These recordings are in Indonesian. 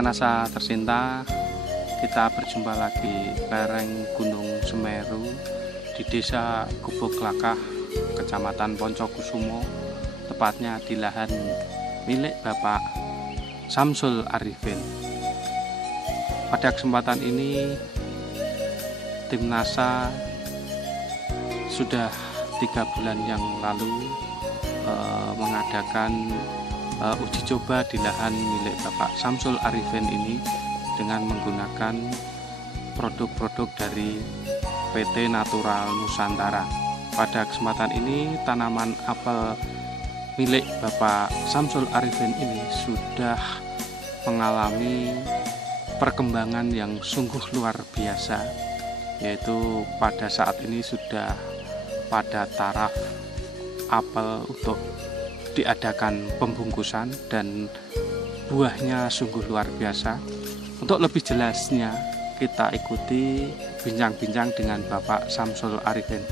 Mitra Nasa tercinta, kita berjumpa lagi lereng Gunung Semeru di Desa Guboglakah, Kecamatan Poncokusumo, tepatnya di lahan milik Bapak Samsul Arifin. Pada kesempatan ini, tim NASA sudah 3 bulan yang lalu mengadakan uji coba di lahan milik Bapak Samsul Arifin ini dengan menggunakan produk-produk dari PT Natural Nusantara. Pada kesempatan ini, tanaman apel milik Bapak Samsul Arifin ini sudah mengalami perkembangan yang sungguh luar biasa, yaitu pada saat ini sudah pada taraf apel untuk diadakan pembungkusan dan buahnya sungguh luar biasa. Untuk lebih jelasnya, kita ikuti bincang-bincang dengan Bapak Samsul Arifin.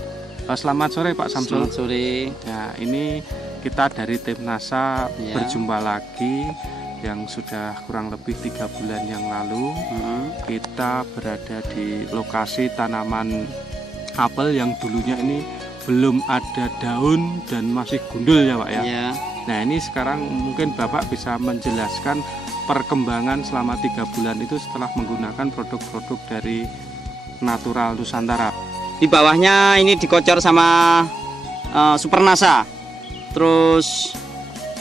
Selamat sore Pak Samsul. Selamat sore. Ya, ini kita dari tim NASA berjumpa lagi yang sudah kurang lebih 3 bulan yang lalu. Kita berada di lokasi tanaman apel yang dulunya ini belum ada daun dan masih gundul ya Pak ya. Nah, ini sekarang mungkin Bapak bisa menjelaskan perkembangan selama 3 bulan itu setelah menggunakan produk-produk dari Natural Nusantara. Di bawahnya ini dikocor sama Super NASA. Terus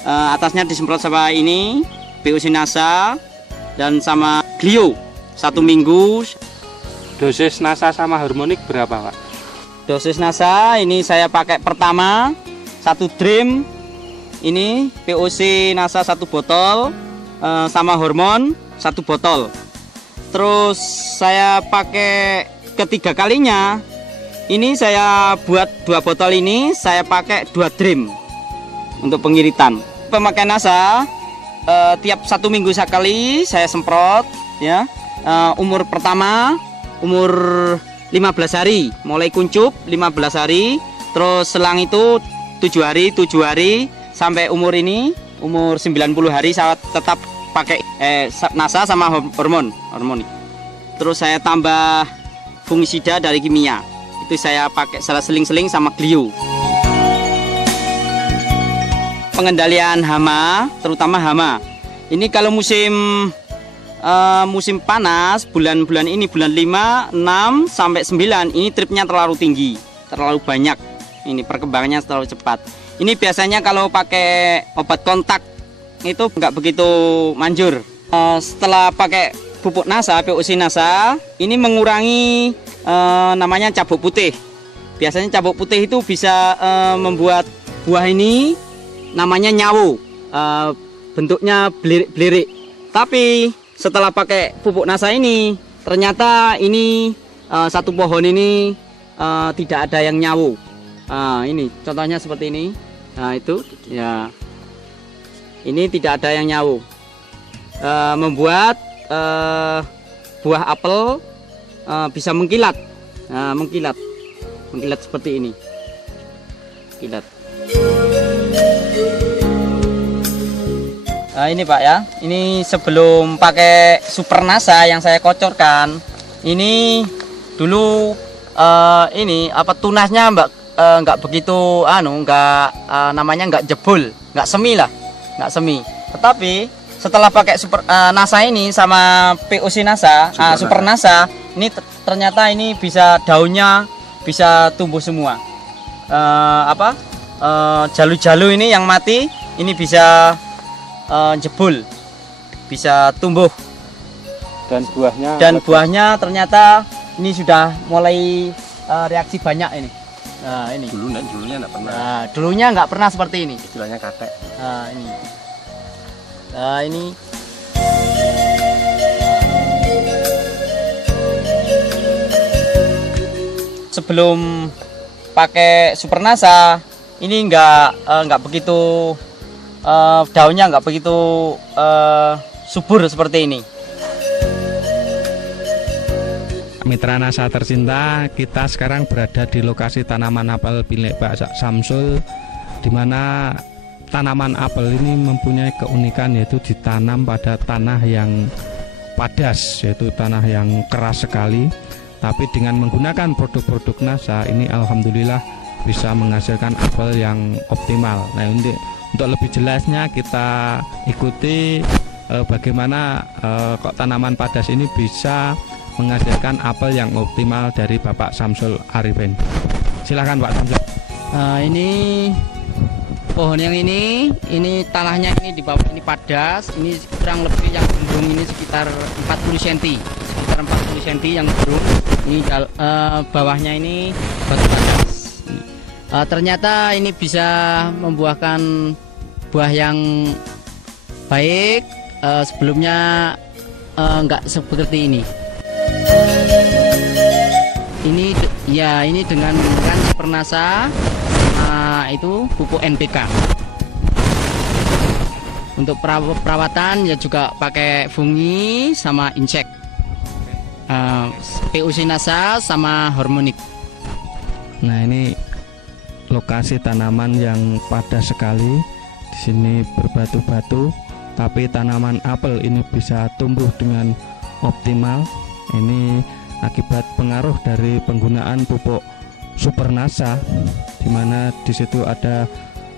atasnya disemprot sama ini POC NASA dan sama Glio 1 minggu. Dosis NASA sama harmonik berapa Pak? Dosis NASA ini saya pakai pertama 1 drim, ini POC NASA 1 botol, sama hormon 1 botol. Terus saya pakai ketiga kalinya, ini saya buat 2 botol ini saya pakai 2 drim untuk pengiritan. Pemakaian NASA tiap 1 minggu sekali saya semprot ya. Umur pertama umur 15 hari, mulai kuncup 15 hari, terus selang itu 7 hari sampai umur ini umur 90 hari saya tetap pakai NASA sama hormon. Terus saya tambah fungisida dari kimia, itu saya pakai salah seling-seling sama Glio. Pengendalian hama, terutama hama ini kalau musim panas, bulan-bulan ini, bulan 5, 6, sampai 9, ini tripnya terlalu tinggi, terlalu banyak, ini perkembangannya terlalu cepat. Ini biasanya kalau pakai obat kontak itu nggak begitu manjur. Setelah pakai pupuk NASA, POC NASA, ini mengurangi namanya cabuk putih. Biasanya cabuk putih itu bisa membuat buah ini namanya nyawu, bentuknya belirik-belirik. Tapi setelah pakai pupuk NASA ini, ternyata ini 1 pohon ini tidak ada yang nyawu. Ini contohnya seperti ini. Nah itu ya, ini tidak ada yang nyawu, membuat buah apel bisa mengkilat. Mengkilat seperti ini, kilat. Nah, ini Pak ya, ini sebelum pakai Super NASA yang saya kocorkan, ini dulu ini tunasnya nggak begitu namanya nggak jebol, nggak semi. Tetapi setelah pakai Super NASA ini sama POC NASA, Super NASA, ini ternyata ini bisa daunnya bisa tumbuh semua. Jalu-jalu ini yang mati ini bisa jebol, bisa tumbuh, dan buahnya ternyata ini sudah mulai reaksi banyak ini. Nah ini dulunya nggak pernah. Dulunya nggak pernah seperti ini. Istilahnya katek. Nah ini. Sebelum pakai Super NASA ini nggak begitu. Daunnya nggak begitu subur seperti ini. Mitra NASA tercinta, kita sekarang berada di lokasi tanaman apel milik Pak Samsul, di mana tanaman apel ini mempunyai keunikan yaitu ditanam pada tanah yang padas, yaitu tanah yang keras sekali. Tapi dengan menggunakan produk-produk NASA ini alhamdulillah bisa menghasilkan apel yang optimal. Nah, untuk lebih jelasnya kita ikuti bagaimana kok tanaman padas ini bisa menghasilkan apel yang optimal dari Bapak Samsul Arifin. Silakan Pak Samsul. Ini pohon yang ini tanahnya ini di bawah ini padas, ini kurang lebih yang gendung ini sekitar 40 cm, sekitar 40 cm yang gendung. Ini bawahnya ini batu padas. Ternyata ini bisa membuahkan buah yang baik. Sebelumnya enggak seperti ini. Ini dengan menggunakan Supernasa itu pupuk NPK. Untuk perawatan ya juga pakai fungi sama insek, PUC NASA sama hormonik. Nah, ini lokasi tanaman yang padas sekali. Di sini berbatu-batu, tapi tanaman apel ini bisa tumbuh dengan optimal. Ini akibat pengaruh dari penggunaan pupuk Supernasa, di mana di situ ada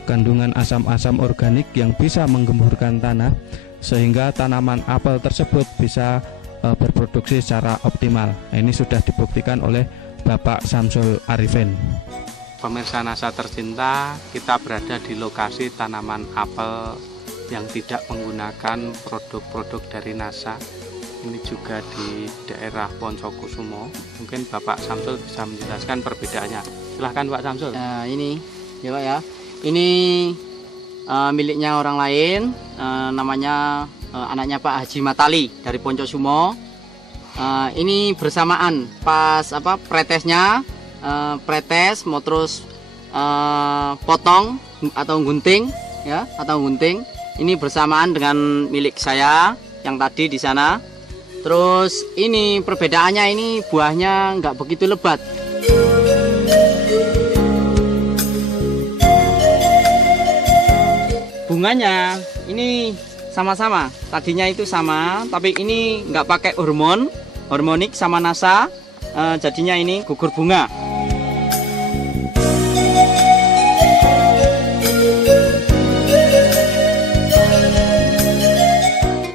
kandungan asam-asam organik yang bisa menggemburkan tanah, sehingga tanaman apel tersebut bisa berproduksi secara optimal. Ini sudah dibuktikan oleh Bapak Samsul Arifin. Pemirsa NASA tercinta, kita berada di lokasi tanaman apel yang tidak menggunakan produk-produk dari NASA. Ini juga di daerah Poncokusumo. Mungkin Bapak Samsul bisa menjelaskan perbedaannya. Silahkan Pak Samsul. Ini ya Pak ya. Ini miliknya orang lain, namanya anaknya Pak Haji Matali dari Poncokusumo. Ini bersamaan pas pretesnya, pretes mau terus potong atau gunting ya, atau gunting. Ini bersamaan dengan milik saya yang tadi di sana. Terus ini perbedaannya, ini buahnya nggak begitu lebat. Bunganya ini sama-sama, tadinya itu sama, tapi ini nggak pakai hormonik sama NASA, jadinya ini gugur bunga.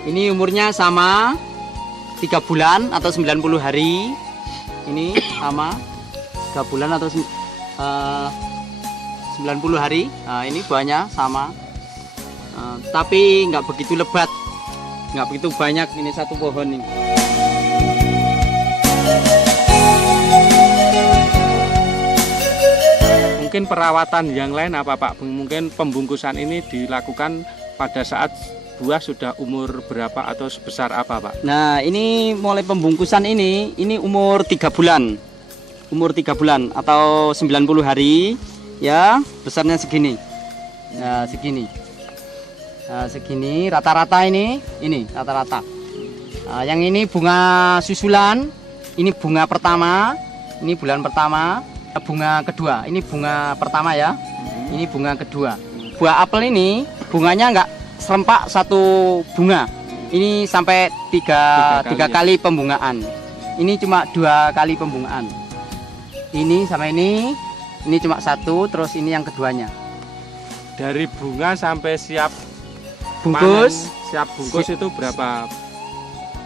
Ini umurnya sama 3 bulan atau 90 hari. Ini sama 3 bulan atau 90 hari. Ini buahnya sama, tapi nggak begitu lebat, nggak begitu banyak. Ini satu pohon ini. Mungkin perawatan yang lain apa Pak? Mungkin pembungkusan ini dilakukan pada saat buah sudah umur berapa atau sebesar apa Pak? Nah, ini mulai pembungkusan ini umur 3 bulan. Umur 3 bulan atau 90 hari ya, besarnya segini. Nah, segini. Nah, segini rata-rata ini rata-rata. Nah, yang ini bunga susulan, ini bunga pertama, ini bulan pertama, bunga kedua. Ini bunga pertama ya. Ini bunga kedua. Buah apel ini bunganya enggak serempak satu bunga. Ini sampai tiga kali pembungaan. Ini cuma 2 kali pembungaan. Ini sama ini cuma satu, terus ini yang keduanya. Dari bunga sampai siap bungkus, siap bungkus itu berapa?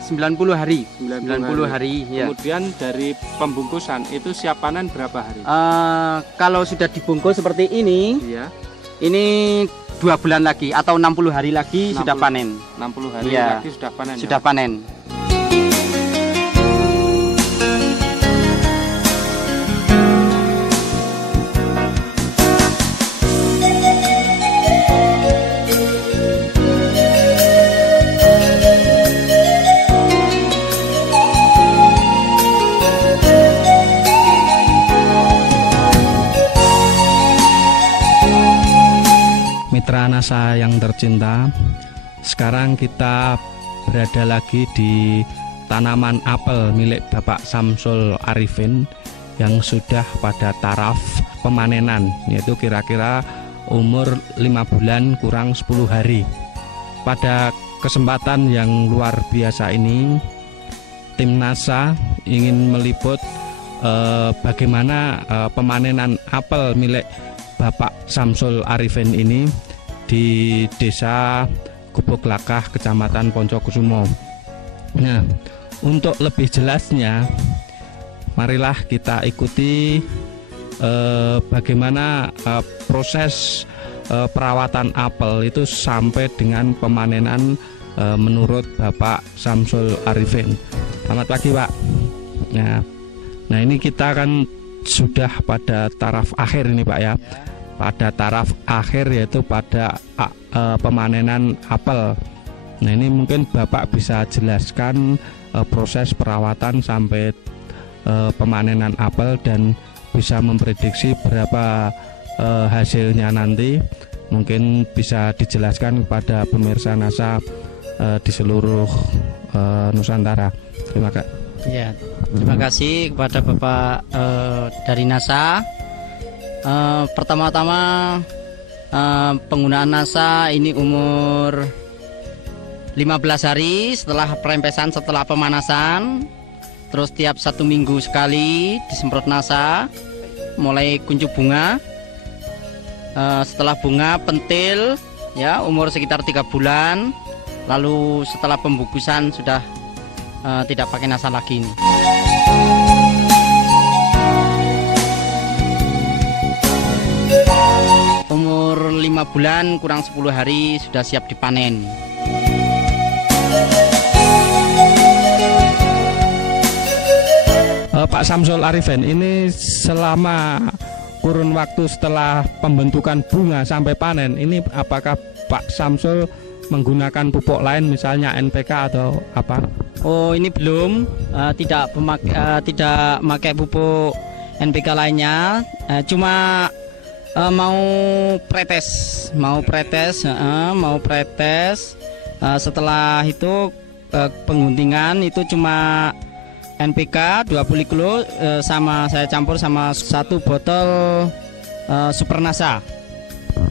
90 hari. 90 hari ya. Kemudian dari pembungkusan itu siap panen berapa hari? Kalau sudah dibungkus seperti ini, iya. Ini 2 bulan lagi atau 60 hari lagi 60, sudah panen. 60 hari ya, lagi sudah panen. Sudah ya? Panen. Mitra NASA yang tercinta, sekarang kita berada lagi di tanaman apel milik Bapak Samsul Arifin yang sudah pada taraf pemanenan, yaitu kira-kira umur 5 bulan kurang 10 hari. Pada kesempatan yang luar biasa ini, tim NASA ingin meliput bagaimana pemanenan apel milik Bapak Samsul Arifin ini di Desa Gubuk Lakah, Kecamatan Poncokusumo. Nah, untuk lebih jelasnya, marilah kita ikuti bagaimana proses perawatan apel itu sampai dengan pemanenan menurut Bapak Samsul Arifin. Selamat pagi, Pak. Nah ini kita kan sudah pada taraf akhir ini, Pak ya. Pada taraf akhir yaitu pada pemanenan apel. Nah ini mungkin Bapak bisa jelaskan proses perawatan sampai pemanenan apel dan bisa memprediksi berapa hasilnya nanti. Mungkin bisa dijelaskan kepada pemirsa NASA di seluruh Nusantara. Terima kasih. Ya, terima kasih kepada Bapak dari NASA. Pertama-tama penggunaan NASA ini umur 15 hari setelah perempesan, setelah pemanasan. Terus tiap 1 minggu sekali disemprot NASA, mulai kuncup bunga. Setelah bunga pentil, ya umur sekitar 3 bulan. Lalu setelah pembungkusan sudah tidak pakai NASA lagi ini. Umur 5 bulan kurang 10 hari sudah siap dipanen. Pak Samsul Arifin, ini selama kurun waktu setelah pembentukan bunga sampai panen, ini apakah Pak Samsul menggunakan pupuk lain, misalnya NPK atau apa? Oh, ini belum, tidak memakai pupuk NPK lainnya, cuma mau pretes. Setelah itu pengguntingan itu cuma NPK 20 kilo sama saya campur sama 1 botol Super NASA.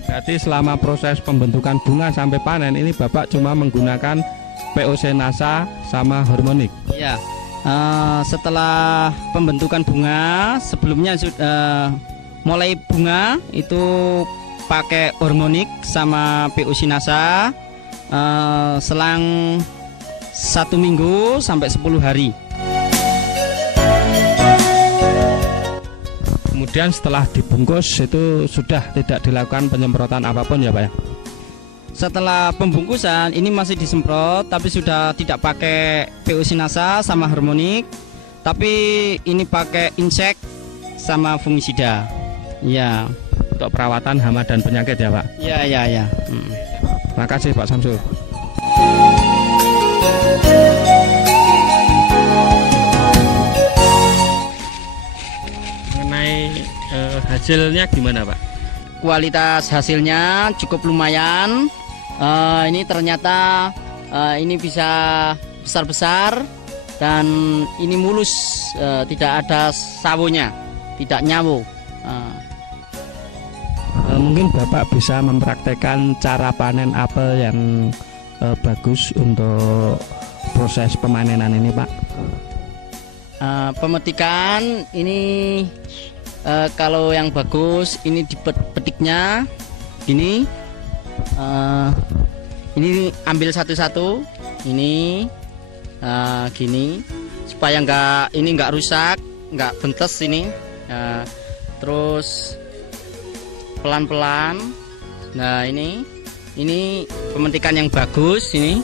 Berarti selama proses pembentukan bunga sampai panen ini Bapak cuma menggunakan POC NASA sama hormonik. Iya. Setelah pembentukan bunga, sebelumnya mulai bunga itu pakai hormonik sama POC NASA selang 1 minggu sampai 10 hari. Kemudian setelah dibungkus itu sudah tidak dilakukan penyemprotan apapun ya, Pak ya? Setelah pembungkusan ini masih disemprot, tapi sudah tidak pakai POC NASA sama hormonik, tapi ini pakai insek sama fungisida. Ya. Untuk perawatan hama dan penyakit ya, Pak? Ya. Terima kasih Pak Samsul. Hasilnya gimana, Pak? Kualitas hasilnya cukup lumayan. Ini ternyata ini bisa besar-besar dan ini mulus, tidak ada sawonya, tidak nyawo. Mungkin Bapak bisa mempraktekkan cara panen apel yang bagus untuk proses pemanenan ini, Pak. Pemetikan ini kalau yang bagus ini dipetiknya gini, ini ambil satu-satu, ini gini supaya nggak rusak, nggak bentes ini. Terus pelan-pelan. Nah ini pemetikan yang bagus ini.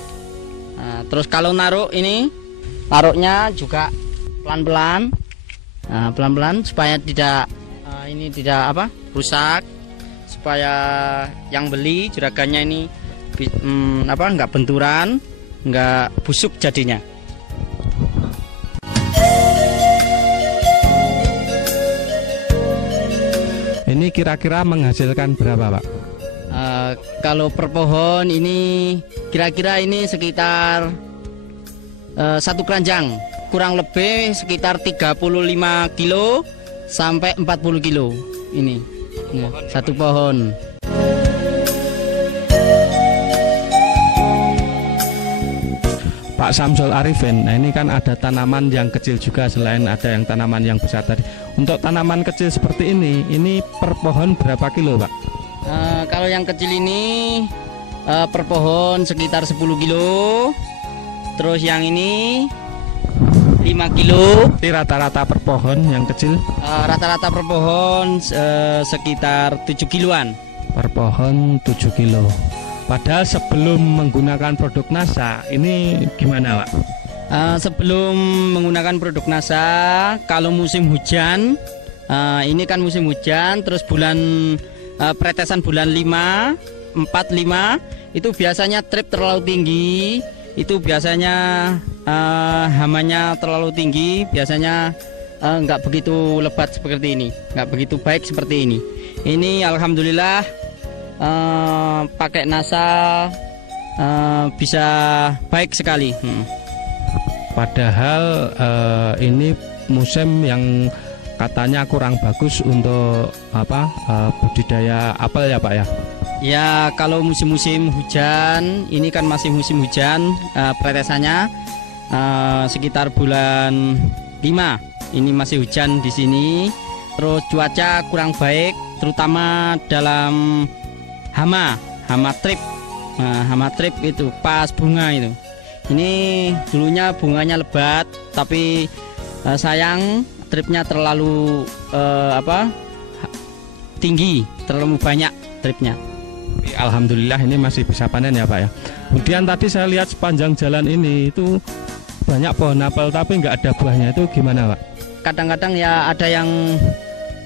Terus kalau naruhnya juga pelan-pelan. Pelan-pelan supaya tidak rusak, supaya yang beli juragannya ini nggak benturan, nggak busuk jadinya. Ini kira-kira menghasilkan berapa, Pak? Kalau per pohon ini kira-kira ini sekitar 1 keranjang, kurang lebih sekitar 35 kilo sampai 40 kilo ini ya, 1 pohon. Pak Samsul Arifin. Nah, ini kan ada tanaman yang kecil juga selain ada yang tanaman yang besar tadi. Untuk tanaman kecil seperti ini per pohon berapa kilo, Pak? Kalau yang kecil ini per pohon sekitar 10 kilo. Terus yang ini 5 kilo. Ini rata-rata per pohon yang kecil? Rata-rata per pohon sekitar 7 kiloan. Per pohon 7 kilo. Padahal sebelum menggunakan produk NASA ini gimana, Pak? Sebelum menggunakan produk NASA, kalau musim hujan, ini kan musim hujan, terus bulan pretesan bulan 5, 4, 5, itu biasanya trip terlalu tinggi, itu biasanya hamanya terlalu tinggi, biasanya nggak begitu lebat seperti ini, nggak begitu baik seperti ini. Ini alhamdulillah pakai NASA bisa baik sekali. Padahal ini musim yang katanya kurang bagus untuk budidaya apel ya, Pak ya? Ya, kalau musim-musim hujan, ini kan masih musim hujan, pretesannya sekitar bulan 5. Ini masih hujan di sini. Terus cuaca kurang baik, terutama dalam hama trip. Nah, hama trip itu pas bunga itu. Ini dulunya bunganya lebat, tapi sayang tripnya terlalu tinggi, terlalu banyak tripnya. Alhamdulillah ini masih bisa panen ya, Pak ya. Kemudian tadi saya lihat sepanjang jalan ini itu banyak pohon apel tapi nggak ada buahnya, itu gimana, Pak? Kadang-kadang ya ada yang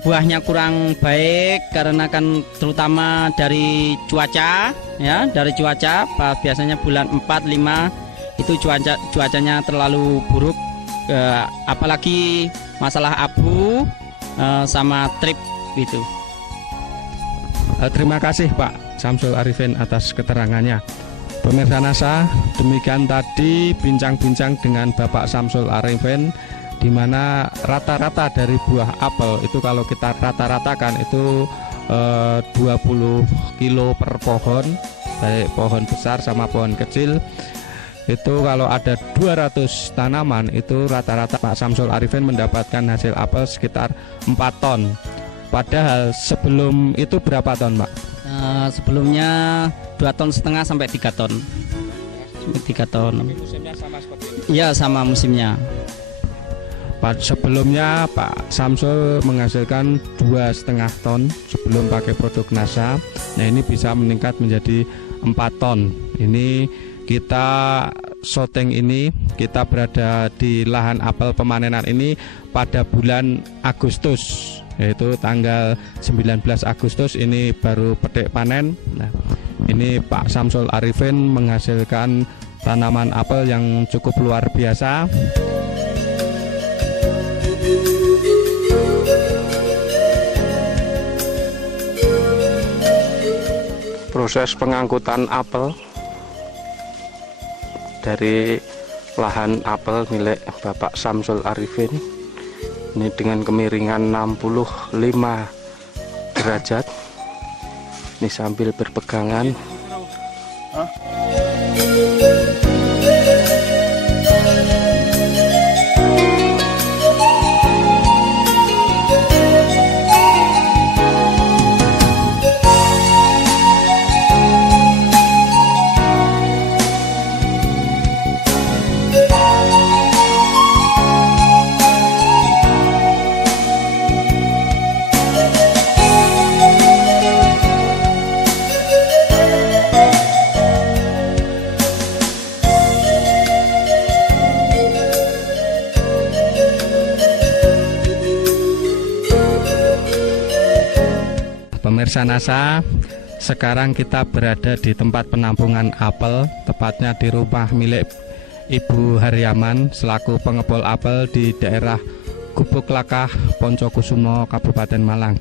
buahnya kurang baik karena kan terutama dari cuaca ya, dari cuaca biasanya bulan 4, 5 itu cuacanya terlalu buruk, apalagi masalah abu sama trip itu. Terima kasih Pak Samsul Arifin atas keterangannya. Pemirsa NASA, demikian tadi bincang-bincang dengan Bapak Samsul Arifin, di mana rata-rata dari buah apel itu kalau kita rata-ratakan itu 20 kilo per pohon, baik pohon besar sama pohon kecil. Itu kalau ada 200 tanaman itu rata-rata Pak Samsul Arifin mendapatkan hasil apel sekitar 4 ton. Padahal sebelum itu berapa ton, Pak? Sebelumnya 2,5 ton sampai 3 ton. 3 ton. Musimnya sama seperti ini? Iya, sama musimnya. Sebelumnya Pak Samsul menghasilkan 2,5 ton sebelum pakai produk NASA. Nah, ini bisa meningkat menjadi 4 ton. Ini kita syuting ini, kita berada di lahan apel pemanenan ini pada bulan Agustus, yaitu tanggal 19 Agustus ini baru petik panen. Nah, ini Pak Samsul Arifin menghasilkan tanaman apel yang cukup luar biasa. Proses pengangkutan apel dari lahan apel milik Bapak Samsul Arifin ini dengan kemiringan 65 derajat. Ini sambil berpegangan. Pemirsa NASA, sekarang kita berada di tempat penampungan apel, tepatnya di rumah milik Ibu Haryaman selaku pengepul apel di daerah Gubuk Lakah, Poncokusumo, Kabupaten Malang.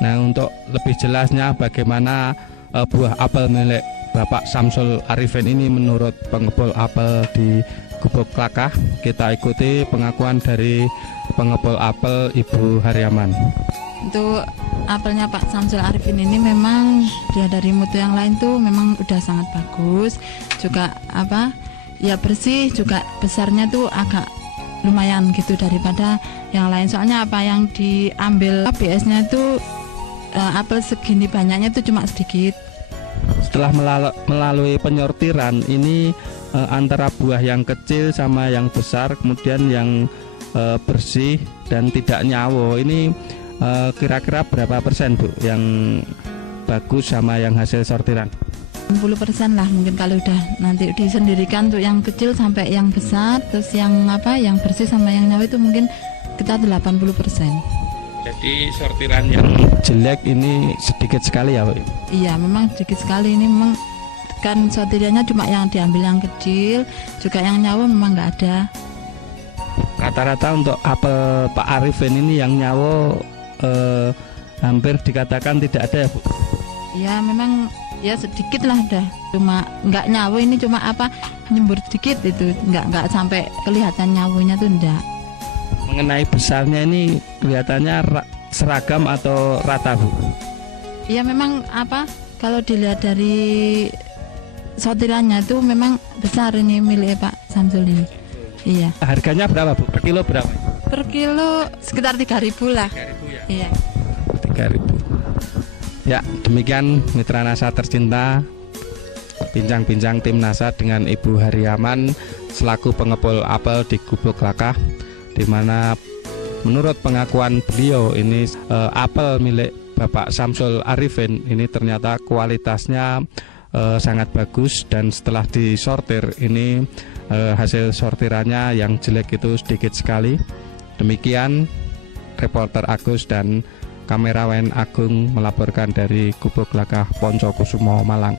Nah, untuk lebih jelasnya bagaimana buah apel milik Bapak Samsul Arifin ini menurut pengepul apel di Gubuk Lakah, kita ikuti pengakuan dari pengepul apel Ibu Haryaman. Untuk apelnya Pak Samsul Arifin ini memang dia dari mutu yang lain tuh memang udah sangat bagus. Juga ya bersih, juga besarnya tuh agak lumayan gitu daripada yang lain. Soalnya apa yang diambil ABS-nya itu apel segini banyaknya itu cuma sedikit. Setelah melalui penyortiran ini antara buah yang kecil sama yang besar, kemudian yang bersih dan tidak nyawo, ini kira-kira berapa persen Bu yang bagus sama yang hasil sortiran? 60% lah mungkin kalau udah nanti disendirikan untuk yang kecil sampai yang besar, terus yang yang bersih sama yang nyawa itu mungkin kita 80%. Jadi sortiran yang jelek ini sedikit sekali ya Bu? Iya, memang sedikit sekali. Ini memang kan sortirannya cuma yang diambil yang kecil, juga yang nyawa memang nggak ada. Rata-rata untuk apel Pak Arifin ini yang nyawo hampir dikatakan tidak ada ya Bu? Ya memang ya sedikit lah udah, cuma nggak nyawa, ini cuma nyembur sedikit itu, nggak sampai kelihatan nyawanya tuh enggak. Mengenai besarnya ini kelihatannya seragam atau rata Bu? Ya memang kalau dilihat dari sortirannya itu memang besar ini milik Pak Samsul ini. Iya. Harganya berapa Bu? Per kilo berapa? Per kilo sekitar 3.000 lah. 3.000 ya? Iya. 3.000. Ya, demikian Mitra Nasa tercinta, bincang-bincang tim Nasa dengan Ibu Hariaman selaku pengepul apel di Gubuk Lakah, di mana menurut pengakuan beliau ini apel milik Bapak Samsul Arifin ini ternyata kualitasnya sangat bagus, dan setelah disortir ini hasil sortirannya yang jelek itu sedikit sekali. Demikian reporter Agus dan kamerawan Agung melaporkan dari Gubuk Lakah Poncokusumo, Malang.